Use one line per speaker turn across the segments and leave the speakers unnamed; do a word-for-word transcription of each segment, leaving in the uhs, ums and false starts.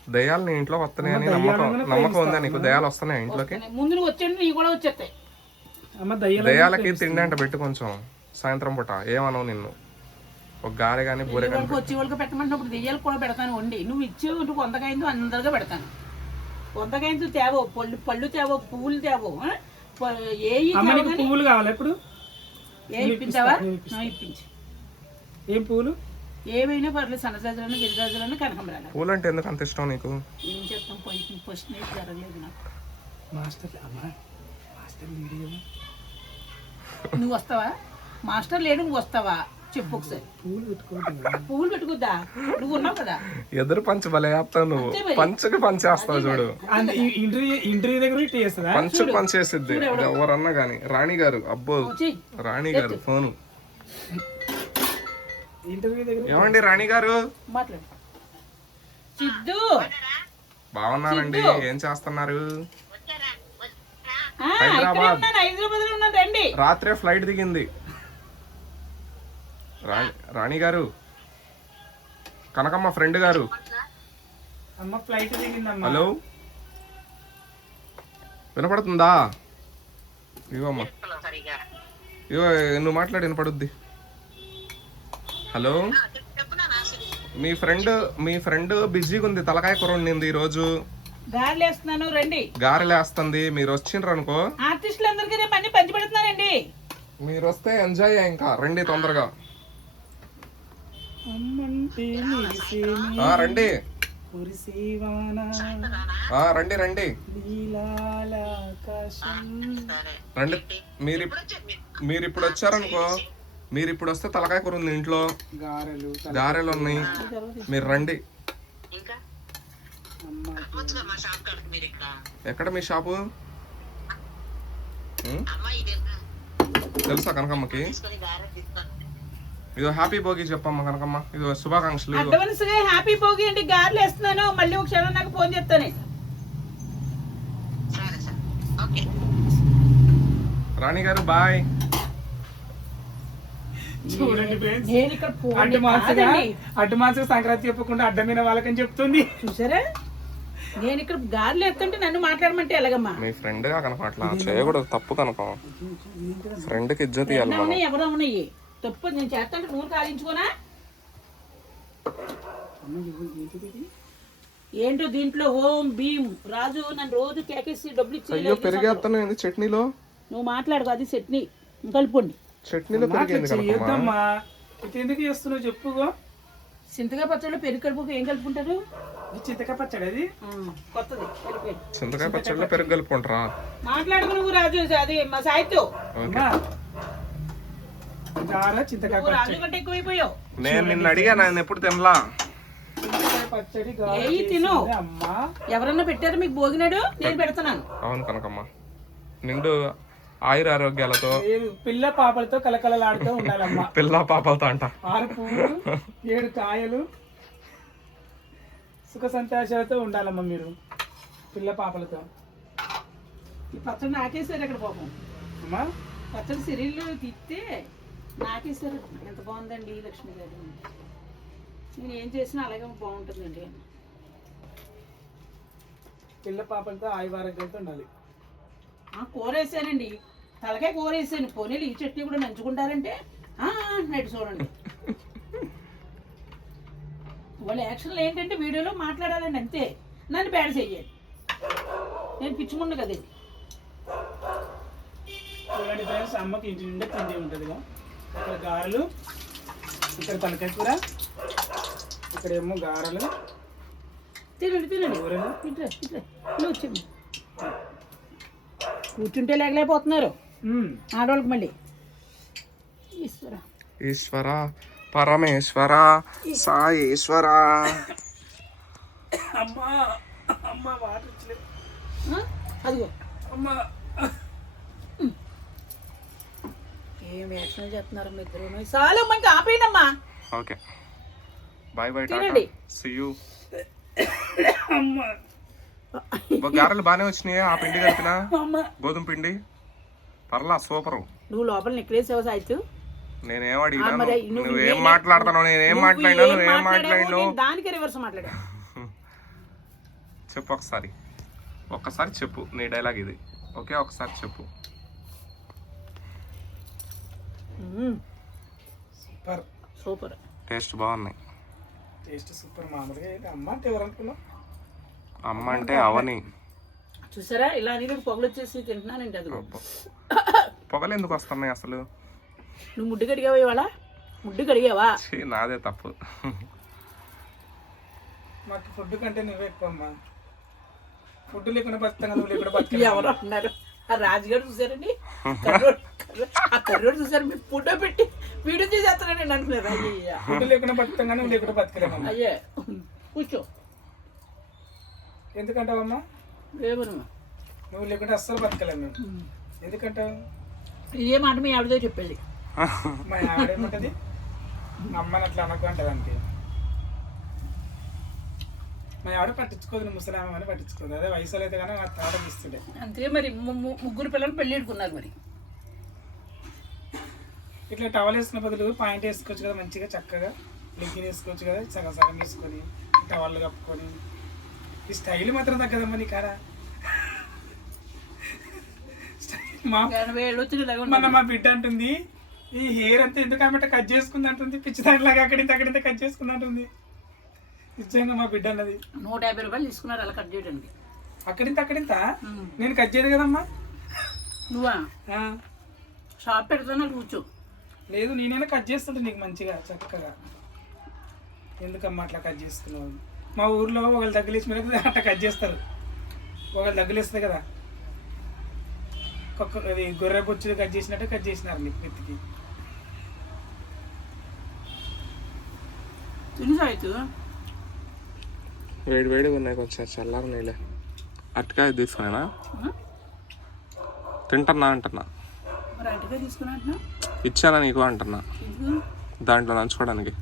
దయ్యాలు నీ ఇంట్లో వస్తున్నాయని నమ్మకం నమ్మకం ఉందా నీకు? దయ్యాలు వస్తున్నాయి ఇంట్లోకి?
ముందు నువ్వు వచ్చాడు నీ కూడా వచ్చేస్తాయి.
దయ్యాలకి తిండి అంటే పెట్టు కొంచెం సాయంత్రం పూట. ఏమనవు నిన్ను. ఒక గారె కానీ బూరె కానీ
వచ్చే వాళ్ళకి పెట్టమంటున్నప్పుడు దెయ్యాలకు కూడా పెడతాను వండి. నువ్వు ఇచ్చేవు నువ్వు వందకాయంతో అందరిగా పెడతాను. వందకాయంతో తేవో, పళ్ళు పళ్ళు తేవో, పువ్వులు తేవో. ఏ
పువ్వులు కావాలి ఇప్పుడు?
ఏ ఇప్పించావా? ఇప్పించి.
ఏం పువ్వులు?
ఏవైనా పర్లేదు, సన్నజాజులను గిరిజాజులను కనకంబరాలు.
పూలు అంటే ఎందుకు అంత ఇష్టం నీకు?
ఏం చెప్తాం, ఫస్ట్ నైట్ జరగలేదు నాకు.
మాస్టర్ మాస్టర్
నువ్వు వస్తావా? మాస్టర్ లేడు, నువ్వు వస్తావా చెప్పు ఒకసారి.
పువ్వులు పెట్టుకోవద్దు.
పువ్వులు పెట్టుకోద్దా? నువ్వు ఉన్నావు కదా.
ఎదురు పంచ భలే వేస్తావు నువ్వు. పంచకి పంచేస్తావు చూడు.
ఇంటర్వ్యూ ఇంటర్వ్యూ దగ్గర చేస్తుందా?
పంచకి పంచేసిద్ది ఎవరన్నా గాని. రాణి గారు, అబ్బో రాణి గారు ఫోను.
ఇంటర్వ్యూ దగ్గర
ఏమండి రాణి గారు?
మాట్లాడు. సిద్ధు
బాగున్నారండి, ఏం చేస్తున్నారు?
హైదరాబాద్ హైదరాబాద్ లో ఉన్నాను, రండి.
రాత్రే ఫ్లైట్ దిగింది రాణి గారు. కనకమ్మ ఫ్రెండ్ గారు.
అమ్మ ఫ్లైట్ దిగిందమ్మా.
హలో, వినపడుతుందా? ఇగో అమ్మ, ఇగో నువ్వు మాట్లాడి వినపడుద్ది. హలో, మీ ఫ్రెండ్ మీ ఫ్రెండ్ బిజీగా ఉంది, తలకాయ కూర వండింది ఈ రోజు.
గారెలేస్తున్నాను రండి.
గారెలేస్తుంది, మీరు వచ్చిండ్రు అనుకో.
ఆర్టిస్టులు అందరికీ రేపు అన్ని పంచి పెడుతున్నారండి.
మీరు వస్తే ఎంజాయ్ ఇంకా రండి తొందరగా. రండి రండి రండి రండి. మీరు మీరు ఇప్పుడు వచ్చారనుకో, మీరు ఇప్పుడు వస్తే తలకాయ కూర ఉంది ఇంట్లో, గారెలు ఉన్నాయి, మీరు రండి. ఎక్కడ మీ షాపు? తెలుసా కనకమ్మకి? ఇదో హ్యాపీ భోగి చెప్పమ్మా కనకమ్మ, ఇదో శుభాకాంక్షలు.
అడ్వాన్స్ గా హ్యాపీ భోగి అంటే గారెలు వేస్తున్నాను, మళ్ళీ ఒక క్షణం నాకు ఫోన్ చెప్తాను.
రాణి గారు బాయ్.
చూడండి అడ్డు మాసగా సంక్రాంతి చెప్పకుండా అడ్డమైన వాళ్ళకని చెప్తుంది.
చూసారా, నేను ఇక్కడ గారెలు ఎత్తుంటే నన్ను మాట్లాడమంటే ఎలాగమ్మా?
మీ ఫ్రెండ్ గా కనుక అట్లా చేయకూడదు, తప్పు కనుక. ఫ్రెండ్ కి ఇజ్జత్ ఇవ్వాలి మనం.
ఎవరో ఉన్నాయి తప్పు, నేను చేస్తాంటే నూనె కాలించుకోనా? ఏంటో దీంట్లో ఓం భీమ్ రాజు నన్ను రోజు కేకేసి డబ్బులు ఇచ్చి
పెరిగేస్తాను చట్నీలో.
నువ్వు మాట్లాడుకో, అది చట్నీ కలుపుకోండి.
చట్నీలో
పెరిగేద్దమ్మా. ఎందుకు చేస్తున్నావు చెప్పుకో.
చింతకాయ పచ్చడిలో పెరుగు కలుపుకు ఏం కలుపుకుంటారు?
చింతకాయ పచ్చడి అది
కొత్తది.
చింతకాయ పచ్చడిలో పెరుగు కలుపుకుంటారా?
మాట్లాడుకు నువ్వు రాజు, అది మా సాహిత్యం. రాజు కంటే ఎక్కువైపోయావు.
నేను నిన్ను అడిగా, నేను ఎప్పుడు తినలా.
పచ్చడి
తిను. ఎవరన్నా పెట్టారు మీకు భోగినాడు? నేను పెడతాను.
అవును కనకమ్మ, నిండు ఆయుర ఆరోగ్యాలతో
పిల్ల పాపలతో కలకలలాడుతూ ఉండాలమ్మా.
పిల్ల పాపలతో అంట.
ఆరు పువ్వులు ఏడు కాయలు సుఖ సంతోషాలతో ఉండాలమ్మా మీరు పిల్ల పాపలతో.
ఈ పచ్చడి నాకేసారు అక్కడ పాపం.
అమ్మా
పచ్చడి సిరీల్లో తీస్తే నాకేసారు. ఎంత బాగుందండి లక్ష్మి గారు, నేను ఏం చేసినా అలాగే బాగుంటుందండి.
పిల్ల పాపలతో ఆయువారోగ్యాలతో ఉండాలి.
కూర వేసానండి, తలకాయ కూర వేసాను. పోనీలు ఈ చట్నీ కూడా నంచుకుంటారంటే నైట్ చూడండి. వాళ్ళ యాక్షన్లు ఏంటంటే వీడియోలో మాట్లాడాలండి అంతే, నన్ను బ్యాడ్ చెయ్యాలి. నేను పిచ్చుకున్నా కదండి.
చూడండి ఫ్రెండ్స్, అమ్మకి ఇంటి నిండా తిండి ఉంటుందిగా. ఇక్కడ గారెలు, ఇక్కడ తలకాయ కూర, ఇక్కడేమో గారెలు.
తినండి తినండి, ఇట్లా ఇట్లా నువ్వు వచ్చింది. కూర్చుంటే లేకలేకపోతున్నారు ఆడవాళ్ళకి. మళ్ళీ ఈశ్వర
ఈశ్వర పరమేశ్వర సాయేశ్వర.
అమ్మా అమ్మా వాటర్ ఇచ్చలేదు.
అదిగో
అమ్మా
ఏం యాక్షన్ చేస్తున్నారు మీ ఇద్దరు. చాలా మంది ఆపేయనమ్మా.
ఓకే బాయ్ బాయ్,
తినండి.
See you.
అమ్మా
గారెలు బాగానే వచ్చినాయి. ఆ పిండి కలిపిన గోధుమ పిండి పర్లా సూపరు.
నువ్వు లోపల నెక్లేసావు సాయితు.
నేనేం అడిగినా నువ్వేం మాట్లాడుతున్నావు, నేనేం మాట్లాడినా నువ్వేం మాట్లాడినావు.
దానికి రివర్స్ మాట్లాడా.
చెప్పు ఒకసారి ఒక్కసారి చెప్పు నీ డైలాగ్ ఇది ఓకే ఒకసారి చెప్పు.
Super
super.
టేస్ట్ బాగున్నాయి.
Taste super. మామూలుగా అయితే అమ్మ అంటే ఎవరు అనుకున్నావు?
అమ్మ అంటే అవని.
చూసారా ఇలా అని పొగలు వచ్చేసి తింటున్నానండి. అది
పొగలు ఎందుకు వస్తున్నాయి అసలు?
నువ్వు ముడ్డు కడిగావా ఇవాళ? ముడ్డు కడిగావా?
ఛీ, నాదే తప్పు.
మాకు ఫుడ్ కంటే నువ్వే ఎక్కువ అమ్మా. ఫుడ్ లేకుండా బతుకుతాను, నువ్వు లేకుండా బతుకు.
ఎవరు అన్నారు? ఆ రాజుగారు చూసారండి, కర్రోడు ఆ కర్రోడు చూసారు. మీరు ఫోటో పెట్టి వీడియో చేసేస్తానండి అనుకున్నారు. అయ్యా
ఫుడ్ లేకుండా బతుకుతాం కానీ నువ్వు లేకుండా బతకలేమమ్మా.
అయ్యే కూర్చో.
ఎందుకంటావమ్మా?
ఏమన్నా
నువ్వు లేకుండా అస్సలు బతకలేము మేము. ఎందుకంటావు?
ఇదే మాట మీ ఆవిడతో చెప్పేది.
మా ఆవిడేమంటది, అమ్మని అట్లా అనకు అంటది. అంతే. మా ఆవిడ పట్టించుకోదు, నువ్వు ముసలామని అని పట్టించుకోదు. అదే వయసులో అయితే కానీ నాకు తాట తీస్తుండే.
అంతే మరి. ము- ము- ముగ్గురు పిల్లలు పెళ్ళి పెట్టుకున్నారు మరి.
ఇట్లా టవల్ వేసుకున్న బదులు పాయింట్ వేసుకోవచ్చు కదా, మంచిగా చక్కగా లింకిన్ వేసుకోవచ్చు కదా, సగం సగం వేసుకొని టవల్ కప్పుకొని. ఈ స్టైల్ మాత్రం తగ్గదమ్మా నీ కాడ. మా
ఎనభై ఏళ్ళు వచ్చిన ఇలాగ
మన మా బిడ్డ అంటుంది, ఈ హెయిర్ అంతా ఎందుకు ఆమె కట్ చేసుకుంది అంటుంది, పిచ్చిదానిలాగా అక్కడింత అక్కడింత కట్ చేసుకుంది అంటుంది. నిజంగా మా బిడ్డ అన్నది.
నూట యాభై రూపాయలు తీసుకున్నారు అలా కట్ చేయడానికి.
అక్కడింత అక్కడింత నేను కట్ చేయదు కదమ్మా.
నువ్వా
ఆ,
షాప్ పెడతాను కూర్చో.
లేదు నేనైనా కట్ చేస్తుంటే నీకు మంచిగా చక్కగా. ఎందుకమ్మా అట్లా కట్ చేసుకున్నావు? మా ఊర్లో ఒకళ్ళు దగ్గలేసి మీద అట్లా కట్ చేస్తారు. ఒకళ్ళు దగ్గలేస్తుంది కదా, ఒక్క అది గొర్రె బొచ్చులు కట్ చేసినట్టు కట్ చేసినారు నీకు నెత్తికి.
తిని సాయితు
వేడి వేడిగా ఉన్నాయి, కొంచెం చల్లారు నీళ్ళే. అట్టకాయ తీసుకునేనా? తింటున్నా అంటున్నా.
మరి అటుగా తీసుకున్నా.
ఇచ్చానా నీకు అంటున్నా,
ఎందుకు?
దాంట్లో నంచుకోవడానికి.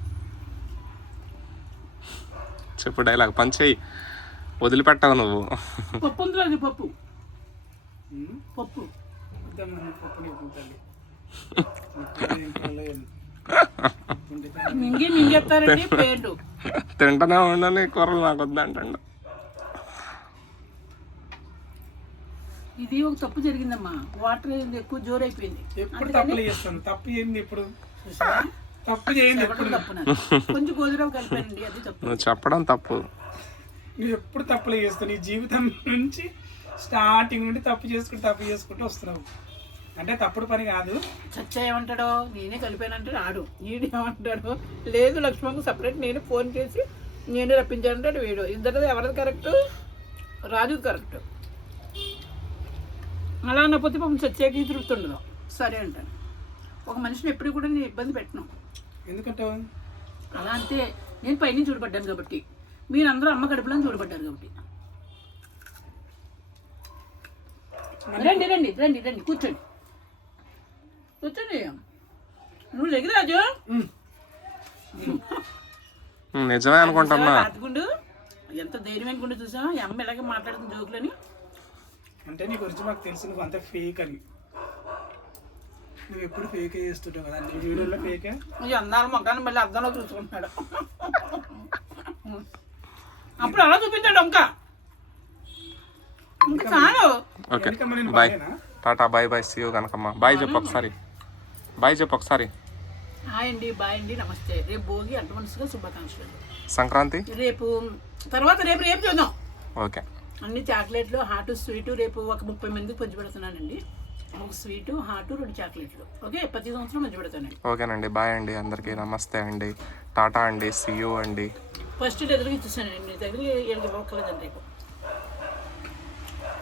చెప్పు డైలాగ్ పంచేయి, వదిలిపెట్టావు నువ్వు.
పప్పు ఉందిరా, అది పప్పు
ఉమ్,
పప్పు
వద్దమ్మా, నీ పప్పు నీకు ఉంటుంది.
మింగి మింగేస్తారండి పేర్లు.
తింటనే ఉండని కూరలు నాకు వద్దంటండు.
ఇది ఒక తప్పు జరిగిందమ్మా. వాటర్ ఎక్కువ జోరు అయిపోయింది.
ఎప్పుడు తప్పులు చేస్తాను. తప్పు ఏంది ఇప్పుడు?
చూసావా?
తప్పు చేయండి
చెప్పడం
ఎప్పుడు.
తప్పు నాది. కొంచెం గోధురవ కలిపానండి, అది తప్పు.
నువ్వు చెప్పడం తప్పు.
నువ్వు ఎప్పుడు తప్పులు చేస్తావు. నీ జీవితం నుంచి స్టార్టింగ్ నుండి తప్పు చేసుకుంటూ తప్పు చేసుకుంటూ వస్తున్నావు. అంటే తప్పుడు పని కాదు.
చచ్చా ఏమంటాడో, నేనే కలిపానంటాడు ఆడు. వీడు ఏమంటాడో, లేదు లక్ష్మణ్కు సపరేట్ నేను ఫోన్ చేసి నేనే రప్పించానంటాడు వీడు. ఇద్దరిది ఎవరిది కరెక్ట్? రాజుది కరెక్ట్. అలా అన్నపోతే పాపం చచ్చాకి తృప్తి ఉండదు. సరే అంటాను. ఒక మనిషిని ఎప్పుడు కూడా నేను ఇబ్బంది పెట్టను.
ఎందుకంటావు?
అలా అంతే. నేను పైన చూడబడ్డాను కాబట్టి, మీరందరూ అమ్మ కడుపులో చూడబడ్డారు కాబట్టి. రండి రండి రండి రండి కూర్చోండి కూర్చోండి. నువ్వు లెగి రాజు.
నిజమే అనుకుంటున్నా.
రాజుగుండు ఎంత ధైర్యం అనుకుంటూ చూసా, ఈ అమ్మ ఇలాగే మాట్లాడుతుంది జోకులని.
అంటే నీ గురించి మాకు తెలుసు, నువ్వు అంతా ఫేక్ అని. నువ్వు ఎప్పుడు ఫేక్ చేస్తుంటావు కదా, నీ వీడియోలో ఫేకే.
ఈ అందాల మొక్కని మళ్ళీ అద్దంలో చూసుకుంటున్నాడు. అప్పుడు అలా చూపించాడు ఇంకా ఇంకా చాలు.
ఓకే
ఎందుకమ్మా నేను
బాయ్,
బాగాలేనా?
Tata bye bye, see you Kanakamma. Bye చెప్పు ఒకసారి, బాయ్ చెప్పు ఒకసారి.
హాయ్ అండి, బాయ్ అండి, నమస్తే. రేపు భోగి అడ్వాన్స్గా శుభాకాంక్షలు.
సంక్రాంతి
రేపు తర్వాత రేపు రేపు చూద్దాం.
ఓకే.
అన్ని చాక్లెట్లు, హాటు, స్వీటు రేపు ఒక ముప్పై మందికి పంచిపెడుతున్నానండి. ఒక స్వీటు, హాటు, రెండు చాక్లెట్లు. ఓకే, ప్రతి సంవత్సరం పంచిపెడతానండి.
ఓకేనండి, బాయ్ అండి, అందరికీ నమస్తే అండి, టాటా అండి, సీ యూ అండి.
ఫస్ట్ ఎదురుగా ఇచ్చేసానండి, దగ్గర ఏడు ఒక్కలేదండి రేపు.